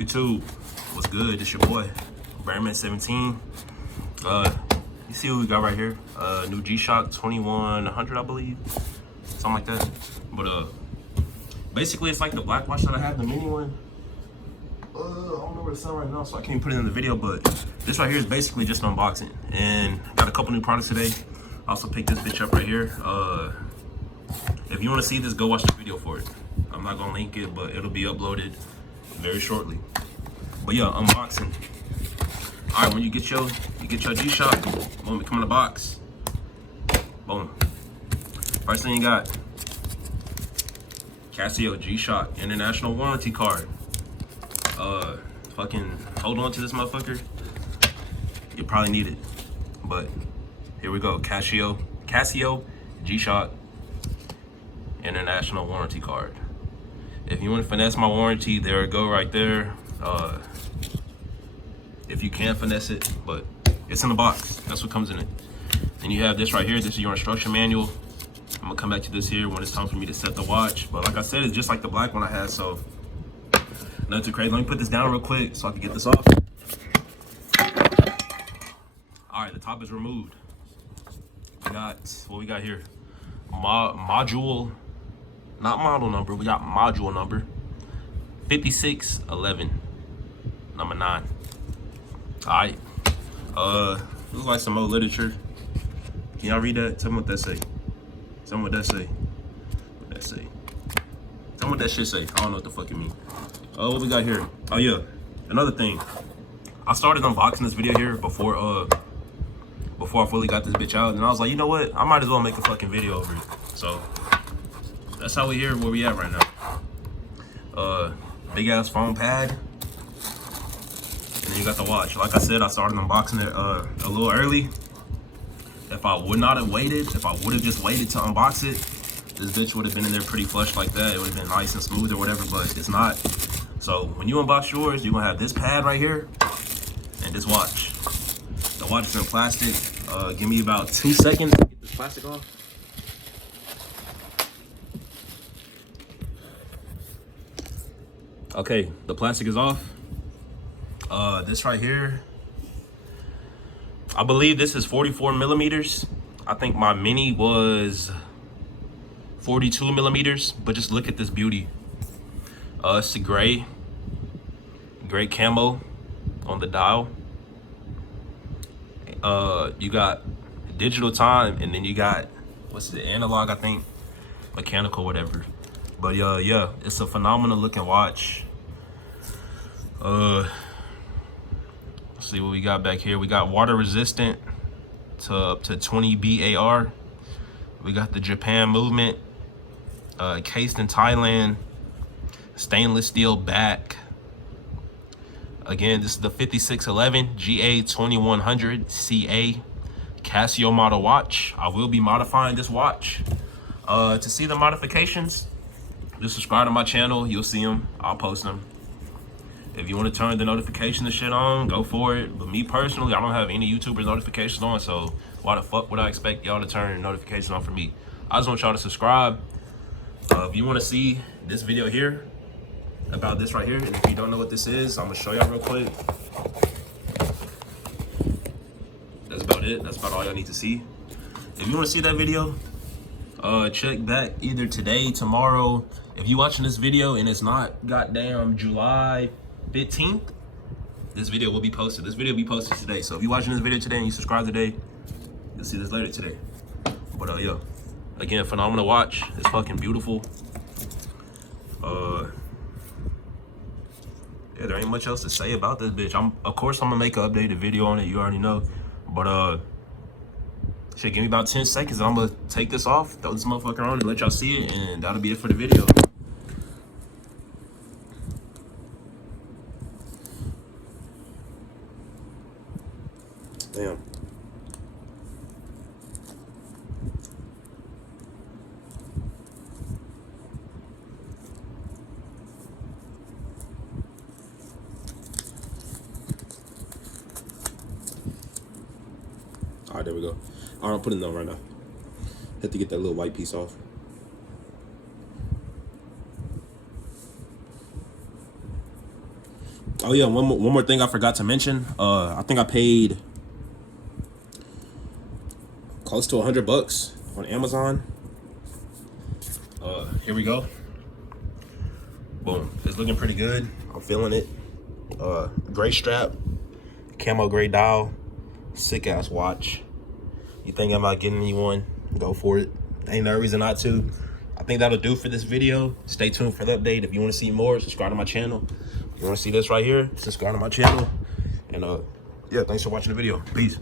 YouTube, what's good? It's your boy, Bearman17. You see what we got right here? New G-Shock 2100, I believe, something like that. But basically, it's like the black watch that I have, the mini one. I don't know where it's at right now, so I can't put it in the video. But this right here is basically just an unboxing, and got a couple new products today. I also picked this bitch up right here. If you want to see this, go watch the video for it. I'm not gonna link it, but it'll be uploaded very shortly. But yeah, unboxing. All right, when you get your G-Shock, boom, it come in the box. Boom. First thing you got, Casio G-Shock international warranty card. Fucking hold on to this motherfucker. You probably need it, but here we go. Casio G-Shock international warranty card. If you want to finesse my warranty, there it go right there. If you can finesse it, but it's in the box. That's what comes in it. Then you have this right here. This is your instruction manual. I'm gonna come back to this here when it's time for me to set the watch. But like I said, it's just like the black one I had, so nothing too crazy. Let me put this down real quick so I can get this off. All right, the top is removed. We got what we got here. Module, not model number. We got module number 5611, number 9. All right. Looks like some old literature. Can y'all read that? Tell me what that say. Tell me what that say. What that say? Tell me what that shit say. I don't know what the fuck it mean. Oh, what we got here? Oh yeah, another thing. I started unboxing this video here before I fully got this bitch out, and I was like, you know what? I might as well make a fucking video over it. So that's how we here where we at right now. Big ass foam pad. And then you got the watch. Like I said, I started unboxing it a little early. If I would not have waited, if I would have just waited to unbox it, this bitch would have been in there pretty flush like that. It would have been nice and smooth or whatever, but it's not. So when you unbox yours, you're gonna have this pad right here and this watch. The watch is in plastic. Give me about 2 seconds to get this plastic off. Okay, the plastic is off. This right here, I believe this is 44 millimeters. I think my mini was 42 millimeters, but just look at this beauty. It's a gray camo on the dial. You got digital time, and then you got, what's the analog, I think, mechanical, whatever. But yeah, it's a phenomenal looking watch. Let's see what we got back here. We got water resistant to up to 20 BAR. We got the Japan movement, cased in Thailand, stainless steel back. Again, this is the 5611 GA2100 CA Casio model watch. I will be modifying this watch. To see the modifications, just subscribe to my channel. You'll see them. I'll post them. If you want to turn the notification and shit on, go for it. But me personally, I don't have any YouTubers notifications on, so why the fuck would I expect y'all to turn notifications on for me? I just want y'all to subscribe. If you want to see this video here about this right here, and if you don't know what this is, I'm gonna show y'all real quick. That's about it. That's about all y'all need to see. If you want to see that video, check back either today, tomorrow. If you watching this video and it's not goddamn July 15th, this video will be posted. This video will be posted today. So if you're watching this video today and you subscribe today, you'll see this later today. But yeah, again, phenomenal watch. It's fucking beautiful. Yeah, there ain't much else to say about this bitch. Of course I'm gonna make an updated video on it, you already know. But shit, give me about 10 seconds and I'm gonna take this off, throw this motherfucker on and let y'all see it, and that'll be it for the video. Damn. All right, there we go. All right, I'm putting it on right now. Have to get that little white piece off. Oh yeah, one more thing I forgot to mention. I think I paid close to $100 on Amazon. Here we go. Boom. It's looking pretty good. I'm feeling it. Gray strap, camo gray dial, sick ass watch. You thinking about getting you one? Go for it. Ain't no reason not to. I think that'll do for this video. Stay tuned for the update. If you want to see more, subscribe to my channel. If you want to see this right here, subscribe to my channel. And yeah, thanks for watching the video. Peace.